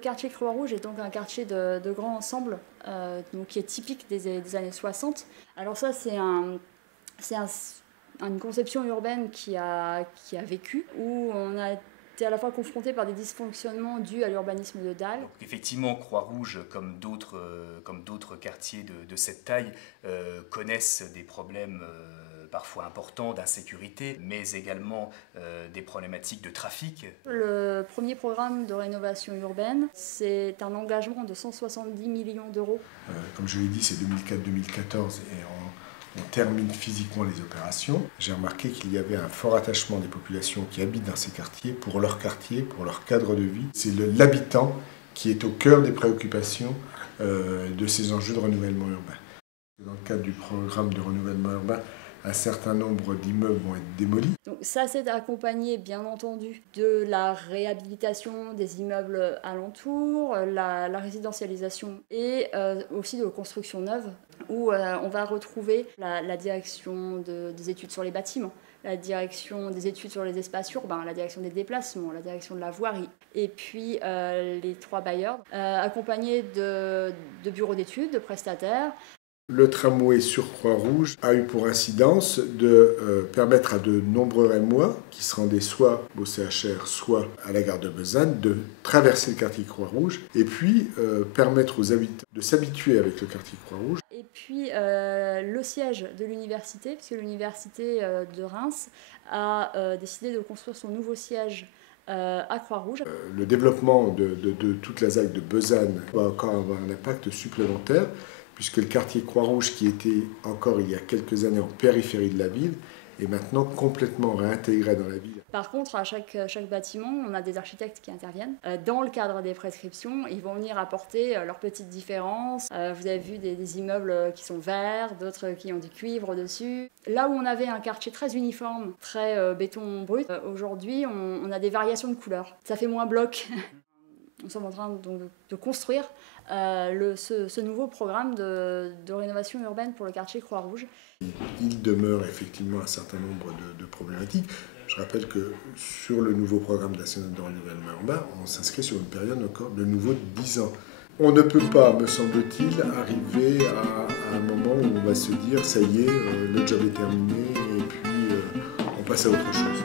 quartier Croix-Rouge est donc un quartier de grand ensemble, donc qui est typique des années 60. Alors ça, c'est une conception urbaine qui a vécu, où on a été à la fois confronté par des dysfonctionnements dus à l'urbanisme de Dalle. Donc, effectivement, Croix-Rouge, comme d'autres quartiers de cette taille, connaissent des problèmes parfois importants d'insécurité, mais également des problématiques de trafic. Le premier programme de rénovation urbaine, c'est un engagement de 170 millions d'euros. Comme je l'ai dit, c'est 2004-2014 et on termine physiquement les opérations. J'ai remarqué qu'il y avait un fort attachement des populations qui habitent dans ces quartiers pour leur quartier, pour leur cadre de vie. C'est l'habitant qui est au cœur des préoccupations de ces enjeux de renouvellement urbain. Dans le cadre du programme de renouvellement urbain, un certain nombre d'immeubles vont être démolis. Donc ça, c'est accompagné, bien entendu, de la réhabilitation des immeubles alentours, la résidentialisation et aussi de construction neuve, où on va retrouver la direction des études sur les bâtiments, la direction des études sur les espaces urbains, la direction des déplacements, la direction de la voirie, et puis les 3 bailleurs, accompagnés de bureaux d'études, de prestataires. Le tramway sur Croix-Rouge a eu pour incidence de permettre à de nombreux Rémois qui se rendaient soit au CHR, soit à la gare de Besanne, de traverser le quartier Croix-Rouge et puis permettre aux habitants de s'habituer avec le quartier Croix-Rouge. Et puis le siège de l'université, puisque l'université de Reims a décidé de construire son nouveau siège à Croix-Rouge. Le développement de toute la ZAC de Besanne va encore avoir un impact supplémentaire, puisque le quartier Croix-Rouge, qui était encore il y a quelques années en périphérie de la ville, est maintenant complètement réintégré dans la ville. Par contre, à chaque bâtiment, on a des architectes qui interviennent. Dans le cadre des prescriptions, ils vont venir apporter leurs petites différences. Vous avez vu des immeubles qui sont verts, d'autres qui ont du cuivre dessus. Là où on avait un quartier très uniforme, très béton brut, aujourd'hui, on a des variations de couleurs. Ça fait moins bloc. Nous sommes en train donc de construire ce nouveau programme de rénovation urbaine pour le quartier Croix-Rouge. Il demeure effectivement un certain nombre de problématiques. Je rappelle que sur le nouveau programme national de renouvellement urbain, on s'inscrit sur une période encore de nouveau de 10 ans. On ne peut pas, me semble-t-il, arriver à un moment où on va se dire « ça y est, le job est terminé et puis on passe à autre chose ».